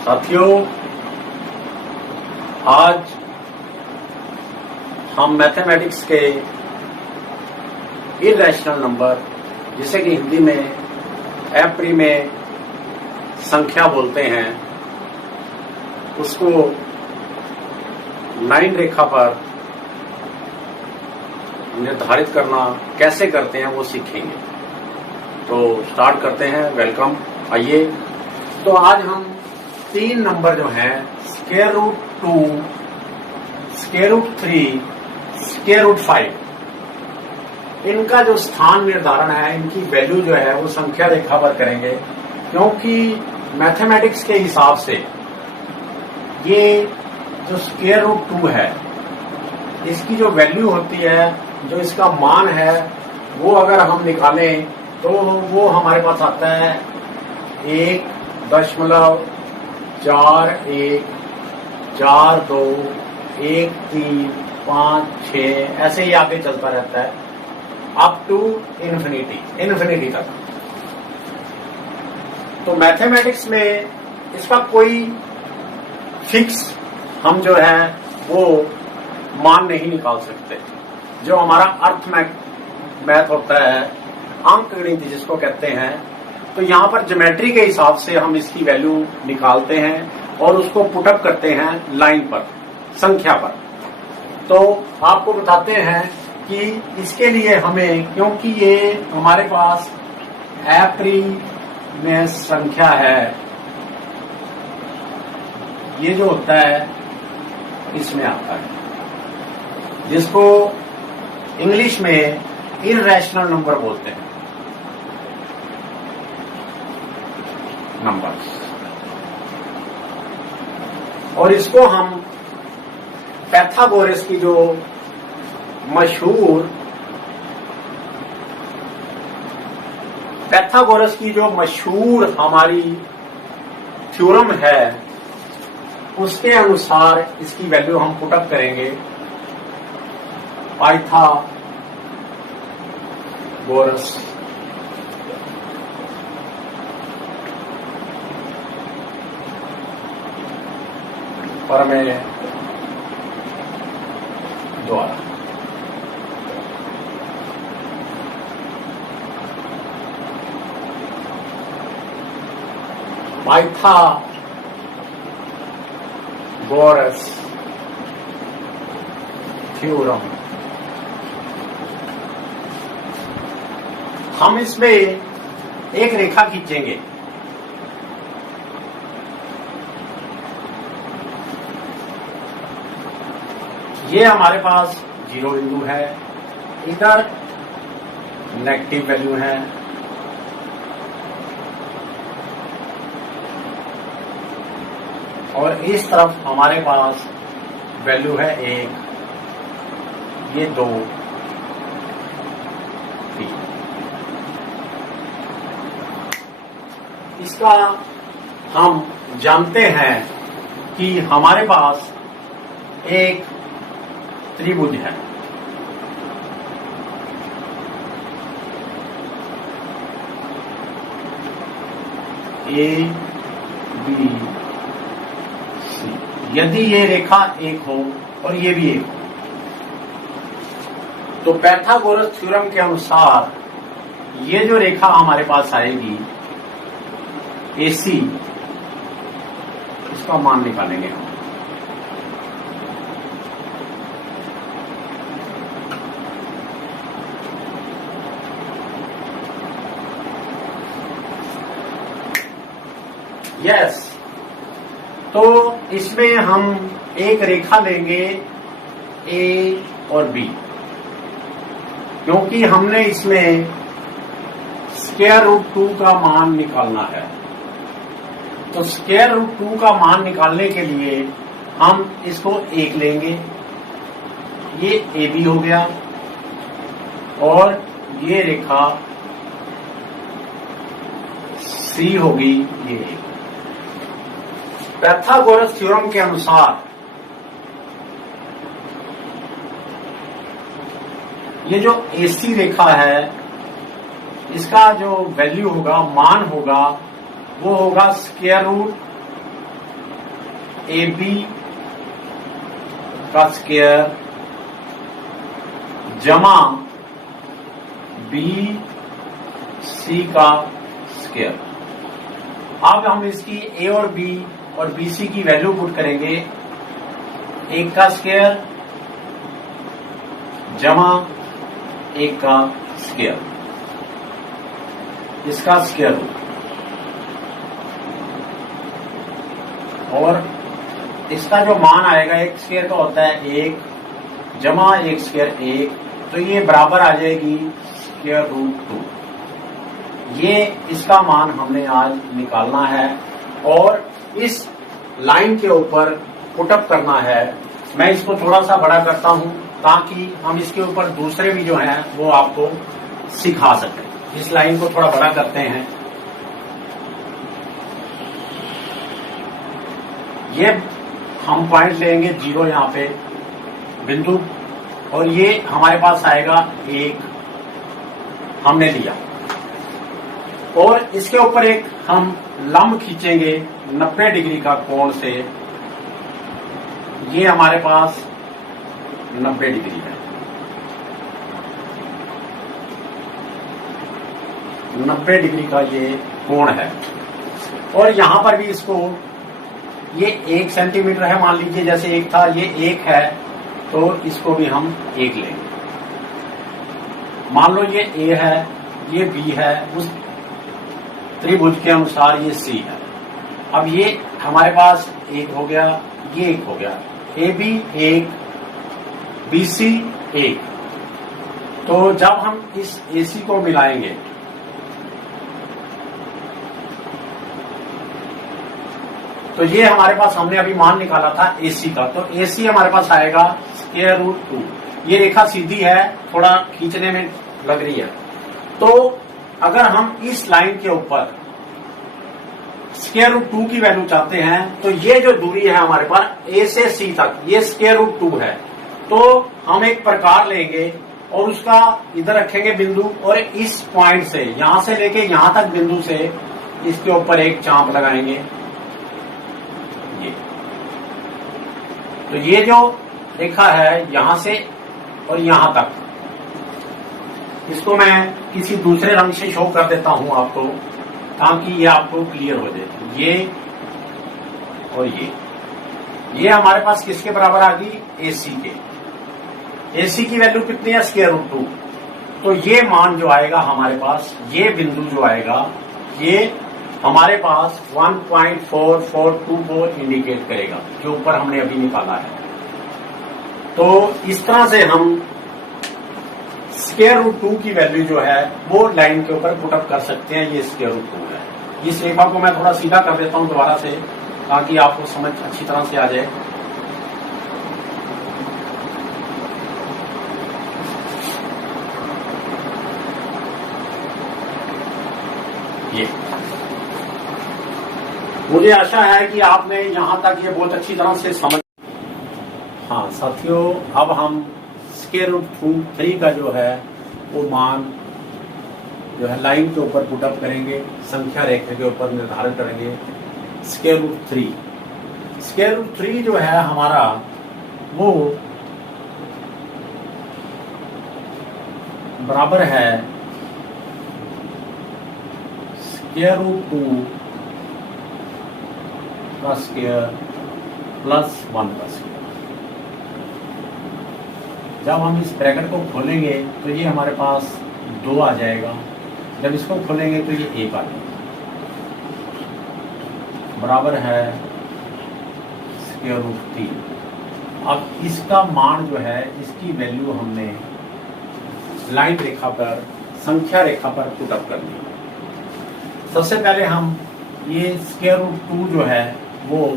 साथियों, आज हम मैथमेटिक्स के इर्रेशनल नंबर, जिसे कि हिंदी में एप्री में संख्या बोलते हैं, उसको लाइन रेखा पर निर्धारित करना कैसे करते हैं वो सीखेंगे। तो स्टार्ट करते हैं। वेलकम। आइए, तो आज हम 3 नंबर जो हैं square root 2, square root 3, square root 5, इनका जो स्थान निर्धारण है, इनकी वैल्यू जो है वो संख्या रेखा पर करेंगे, क्योंकि मैथमेटिक्स के हिसाब से ये जो स्क्वायर रूट 2 है, इसकी जो वैल्यू होती है, जो इसका मान है, वो अगर हम निकालें तो वो हमारे पास आता है 1.4213 ऐसे ही आगे चलता रहता है अप टू इन्फिनिटी तक। तो मैथमेटिक्स में इसका कोई फिक्स हम जो है वो मान नहीं निकाल सकते। जो हमारा अर्थ मैथ होता है, अंक गणित जिसको कहते हैं, तो यहाँ पर ज्योमेट्री के हिसाब से हम इसकी वैल्यू निकालते हैं और उसको पुटअप करते हैं लाइन पर, संख्या पर। तो आपको बताते हैं कि इसके लिए हमें, क्योंकि ये हमारे पास एप्री में संख्या है, ये जो होता है इसमें आता है, जिसको इंग्लिश में इर्रेशनल नंबर बोलते हैं, नंबर्स। और इसको हम पैथागोरस की जो मशहूर हमारी थ्योरम है, उसके अनुसार इसकी वैल्यू हम पुटअप करेंगे। पाइथागोरस प्रमेय द्वारा पाइथागोरस थ्योरम। हम इसमें एक रेखा खींचेंगे। ये हमारे पास 0 बिंदु है, इधर नेगेटिव वैल्यू है, और इस तरफ हमारे पास वैल्यू है 1, ये 2, 3। इसका हम जानते हैं कि हमारे पास एक त्रिभुज है, ABC। यदि ये रेखा एक हो और ये भी एक हो, तो पैथागोरस थ्योरम के अनुसार ये जो रेखा हमारे पास आएगी AC, इसका मान निकालेंगे हम। यस, तो इसमें हम एक रेखा लेंगे A और B, क्योंकि हमने इसमें स्क्वायर रूट 2 का मान निकालना है। तो स्क्वायर रूट 2 का मान निकालने के लिए हम इसको 1 लेंगे, ये AB हो गया, और ये रेखा C होगी, ये पैथागोरस थ्योरम के अनुसार ये जो AC रेखा है, इसका जो वैल्यू होगा, मान होगा, वो होगा स्क्वायर रूट AB का स्क्वायर जमा BC का स्क्वायर। अब हम इसकी A और B और BC की वैल्यू पुट करेंगे। 1 का स्क्वायर जमा 1 का स्क्वायर, इसका स्क्वायर रूट, और इसका जो मान आएगा 1 स्क्वायर का होता है 1 जमा 1 स्क्वायर 1, तो ये बराबर आ जाएगी स्क्वायर रूट 2। ये इसका मान हमने आज निकालना है और इस लाइन के ऊपर पुटअप करना है। मैं इसको थोड़ा सा बड़ा करता हूं ताकि हम इसके ऊपर दूसरे भी जो हैं वो आपको सिखा सकें। इस लाइन को थोड़ा बड़ा करते हैं। ये हम पॉइंट लेंगे 0 यहाँ पे बिंदु, और ये हमारे पास आएगा 1 हमने लिया, और इसके ऊपर एक हम लंब खींचेंगे 90 डिग्री का कोण से। ये हमारे पास 90 डिग्री है, 90 डिग्री का ये कोण है। और यहां पर भी इसको, ये 1 सेंटीमीटर है मान लीजिए, जैसे 1 था, ये 1 है, तो इसको भी हम 1 लेंगे। मान लो ये A है, ये B है, उस त्रिभुज के अनुसार ये C है। अब ये हमारे पास 1 हो गया, ये 1 हो गया, AB 1, BC 1। तो जब हम इस AC को मिलाएंगे तो ये हमारे पास, हमने अभी मान निकाला था AC का, तो AC हमारे पास आएगा स्क्वायर रूट 2। ये रेखा सीधी है, थोड़ा खींचने में लग रही है। तो अगर हम इस लाइन के ऊपर स्क्वायर रूट 2 की वैल्यू चाहते हैं, तो ये जो दूरी है हमारे पास A से C तक, ये स्क्वायर रूट 2 है। तो हम एक प्रकार लेंगे और उसका इधर रखेंगे बिंदु, और इस पॉइंट से, यहां से लेके यहां तक बिंदु से इसके ऊपर एक चांप लगाएंगे। ये तो ये जो रेखा है यहां से और यहां तक, इसको मैं किसी दूसरे रंग से शो कर देता हूं आपको, ताकि ये आपको क्लियर हो जाए। ये और ये हमारे पास किसके बराबर आ गई? AC के। AC की वैल्यू कितनी है? Square root 2। तो ये मान जो आएगा हमारे पास, ये बिंदु जो आएगा, ये हमारे पास 1.4424 इंडिकेट करेगा, जो ऊपर हमने अभी निकाला है। तो इस तरह से हम स्क्वायर रूट 2 की वैल्यू जो है वो लाइन के ऊपर पुटअप कर सकते हैं। ये स्क्वायर रूट 2 है। इस रेखा को मैं थोड़ा सीधा कर देता हूं दोबारा से, ताकि आपको समझ अच्छी तरह से आ जाए। ये मुझे आशा है कि आपने यहां तक ये बहुत अच्छी तरह से समझ। हाँ साथियों, अब हम स्क्वायर रूट 3 का जो है वो मान जो है लाइन के ऊपर पुटअप करेंगे, संख्या रेखा के ऊपर निर्धारण करेंगे। स्क्वायर रूट 3, स्क्वायर रूट 3 जो है हमारा वो बराबर है स्क्वायर रूट 2 का स्क्वायर प्लस 1 का स्क्वायर। जब हम इस ब्रैकेट को खोलेंगे तो ये हमारे पास 2 आ जाएगा, जब इसको खोलेंगे तो ये 1 आ जाएगा, बराबर है स्क्वायर रूट 3। अब इसका मान जो है, इसकी वैल्यू हमने लाइन रेखा पर, संख्या रेखा पर पुटअप कर दी। सबसे पहले हम ये स्क्वायर रूट 2 जो है वो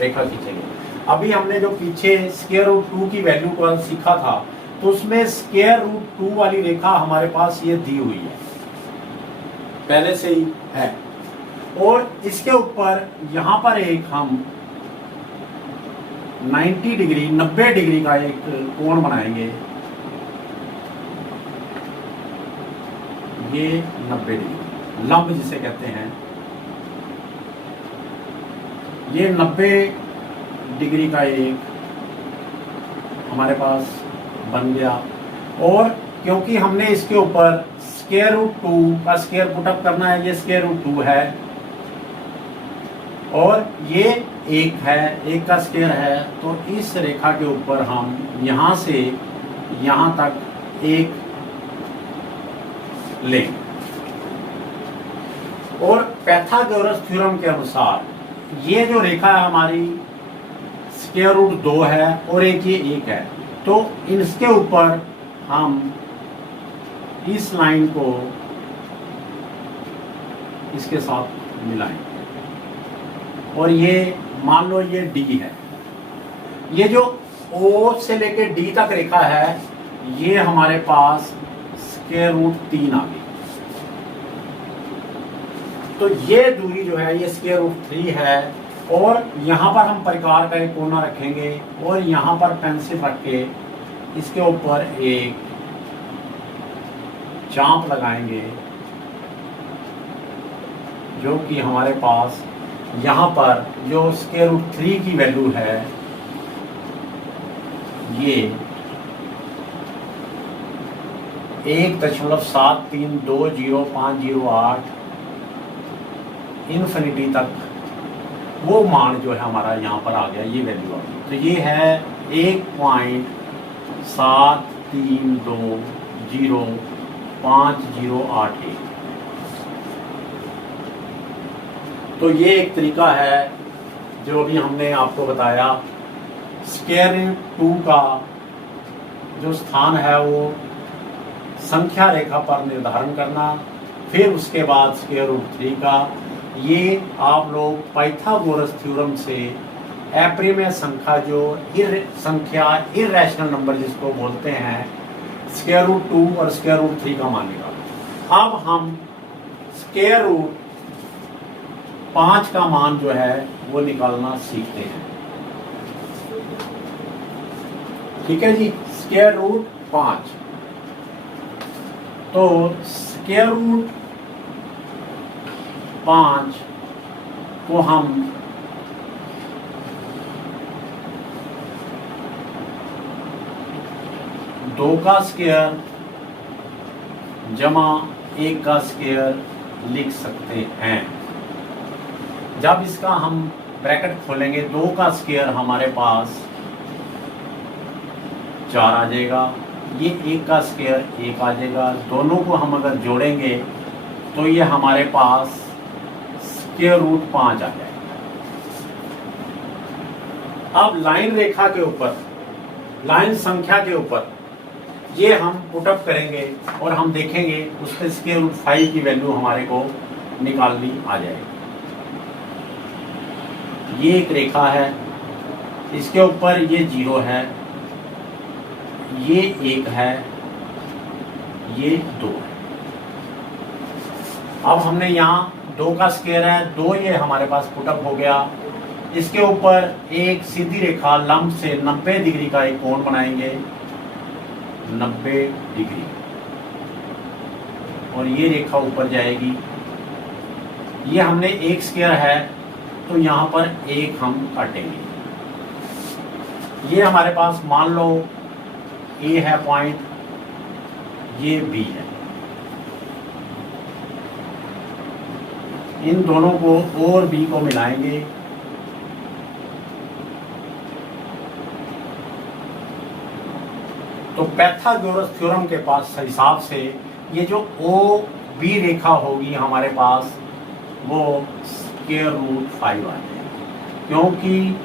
रेखा खींचेंगे। अभी हमने जो पीछे स्क्वायर रूट 2 की वैल्यू को सीखा था, तो उसमें स्क्वायर रूट 2 वाली रेखा हमारे पास ये दी हुई है, पहले से ही है। और इसके ऊपर यहां पर एक हम 90 डिग्री का एक कोण बनाएंगे। ये 90 डिग्री लंब जिसे कहते हैं, ये 90 डिग्री का एक हमारे पास बन गया। और क्योंकि हमने इसके ऊपर स्क्वायर रूट 2 का स्क्वायर पुटअप करना है, ये स्क्वायर रूट 2 है और ये एक है, एक का स्क्वायर है, तो इस रेखा के ऊपर हम यहां से यहां तक एक लेंगे। और पाइथागोरस थ्योरम के अनुसार ये जो रेखा है हमारी स्क्वायर रूट 2 है और एक ये एक है, तो इसके ऊपर हम इस लाइन को इसके साथ मिलाएंगे और ये मान लो ये डी है। ये जो O से लेके डी तक रेखा है ये हमारे पास स्क्वायर रूट 3 आ गई। तो ये दूरी जो है ये स्क्वायर रूट 3 है और यहां पर हम परिकार का एक कोना रखेंगे और यहां पर पेंसिल रख के इसके ऊपर एक चाप लगाएंगे जो कि हमारे पास यहां पर जो स्क्वायर रूट 3 की वैल्यू है ये 1.7320508 इन्फिनिटी तक वो मान जो है हमारा यहाँ पर आ गया, ये वैल्यू आ गई। तो ये है 1.73205081। तो ये एक तरीका है जो अभी हमने आपको बताया। स्क्वायर रूट 2 का जो स्थान है वो संख्या रेखा पर निर्धारण करना, फिर उसके बाद स्क्वायर रूट 3 का। ये आप लोग पाइथागोरस थ्योरम से अपरिमेय संख्या जो संख्या इर्रेशनल नंबर जिसको बोलते हैं स्क्वायर रूट 2 और स्क्वायर रूट 3 का मान निकाला। अब हम स्क्वायर रूट 5 का मान जो है वो निकालना सीखते हैं। ठीक है जी, स्क्वायर रूट 5। तो स्क्वायर रूट 5 को हम दो का स्क्वायर जमा 1 का स्क्वायर लिख सकते हैं। जब इसका हम ब्रैकेट खोलेंगे 2 का स्क्वायर हमारे पास 4 आ जाएगा, ये 1 का स्क्वायर 1 आ जाएगा। दोनों को हम अगर जोड़ेंगे तो ये हमारे पास स्क्वायर रूट 5 आ जाएगा। अब लाइन रेखा के ऊपर, लाइन संख्या के ऊपर ये हम पुटअप करेंगे और हम देखेंगे उसके स्क्वायर रूट 5 की वैल्यू हमारे को निकालनी आ जाएगी। ये एक रेखा है, इसके ऊपर ये 0 है, ये 1 है, ये 2 है। अब हमने यहाँ 2 का स्क्वायर है 2, ये हमारे पास पुटअप हो गया। इसके ऊपर एक सीधी रेखा लंब से 90 डिग्री का एक कोण बनाएंगे, 90 डिग्री, और ये रेखा ऊपर जाएगी। ये हमने 1 स्क्वायर है तो यहाँ पर 1 हम काटेंगे। ये हमारे पास मान लो A है पॉइंट, ये B है। इन दोनों को O और B को मिलाएंगे, तो पाइथागोरस थ्योरम के पास हिसाब से ये जो OB रेखा होगी हमारे पास वो स्क्वायर रूट 5 आ जाएगी, क्योंकि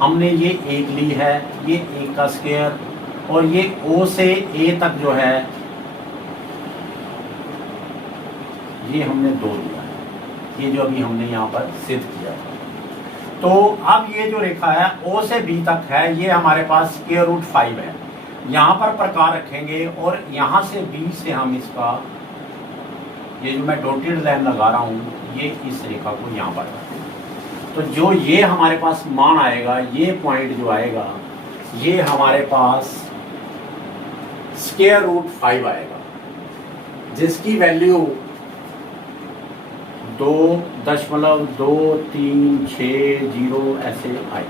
हमने ये 1 ली है, ये 1 का स्क्वायर, और ये O से A तक जो है ये हमने 2 लिया है, ये जो अभी हमने यहाँ पर सिद्ध किया था। तो अब ये जो रेखा है O से B तक है, ये हमारे पास स्क्वायर रूट 5 है। यहाँ पर प्रकार रखेंगे और यहाँ से B से हम इसका ये जो मैं डॉटेड लाइन लगा रहा हूँ ये इस रेखा को यहाँ पर रखेंगे। तो जो ये हमारे पास मान आएगा, ये पॉइंट जो आएगा ये हमारे पास स्क्वायर रूट 5 आएगा, जिसकी वैल्यू 2.236 ऐसे आए।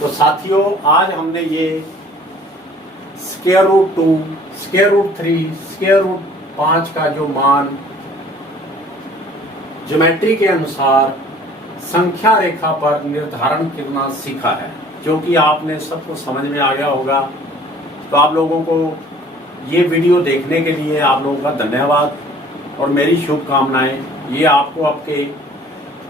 तो साथियों आज हमने ये square root 2, square root 3, square root 5 का जो मान ज्योमेट्री के अनुसार संख्या रेखा पर निर्धारण करना सीखा है, जो कि आपने सबको समझ में आ गया होगा। तो आप लोगों को ये वीडियो देखने के लिए आप लोगों का धन्यवाद और मेरी शुभकामनाएं। ये आपको आपके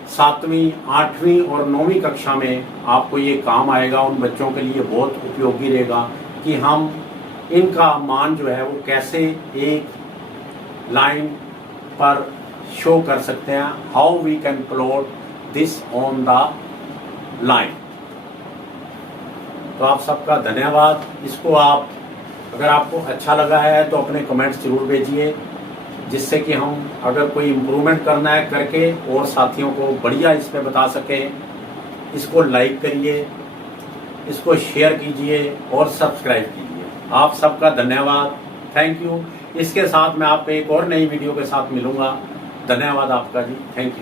7वीं, 8वीं और 9वीं कक्षा में आपको ये काम आएगा। उन बच्चों के लिए बहुत उपयोगी रहेगा कि हम इनका मान जो है वो कैसे एक लाइन पर शो कर सकते हैं, how we can plot this on the line. तो आप सबका धन्यवाद। इसको आप अगर आपको अच्छा लगा है तो अपने कमेंट्स जरूर भेजिए, जिससे कि हम अगर कोई इम्प्रूवमेंट करना है करके और साथियों को बढ़िया इसमें बता सकें। इसको लाइक करिए, इसको शेयर कीजिए और सब्सक्राइब कीजिए। आप सबका धन्यवाद, थैंक यू। इसके साथ मैं आपको एक और नई वीडियो के साथ मिलूंगा। धन्यवाद आपका जी, थैंक यू।